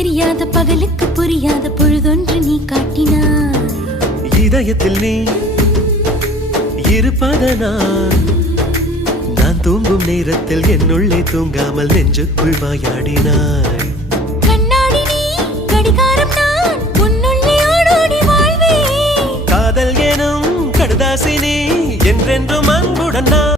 தெரியாத பகலுக்கு புரியாத பொழுதொன்று நீ காட்டினாய். இதயத்தில் நீ இருப்பதனால் நான் தூங்கும் நேரத்தில் என்னுள்ளே தூங்காமல் நெஞ்சுக்குள் வாயாடினாய். கண்ணாடி நீ கடிகாரம் நான் உன்னுள்ளே ஓடோடி வாழ்வே. காதல் எனும் கடுதாசி நீ என்றென்றும் அன்புடன் நான்